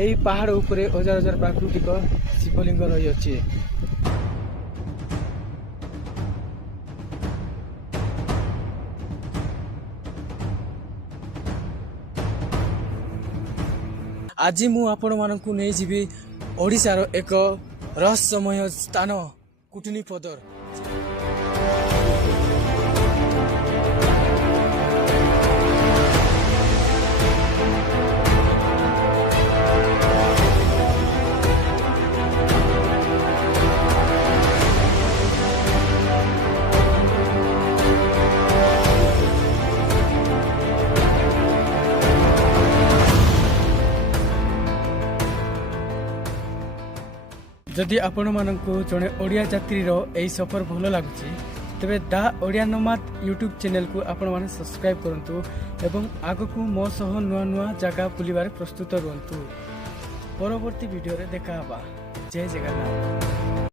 ଏହି ପାହାଡ଼ ଉପରେ ହଜାର ହଜାର ପ୍ରାକୃତିକ ଶିବଲିଙ୍ଗ ରହିଅଛି। ଆଜି ମୁଁ ଆପଣମାନଙ୍କୁ ନେଇଯିବି ଓଡ଼ିଶାର ଏକ ରହସ୍ୟମୟ ସ୍ଥାନ କୁଟନୀପଦର। जदि आपण मानक जड़े ओडिया यात्रीर यही सफर भल लगुच तेरे दा ओडिया नोमाद यूट्यूब चैनल को आपण माने सब्सक्राइब करंतु एवं आगकू मो सह नुआ नुआ जगह बुलिबार प्रस्तुत रुहंतु। परवर्ती वीडियो रे देखा हबा। जय जगन्नाथ।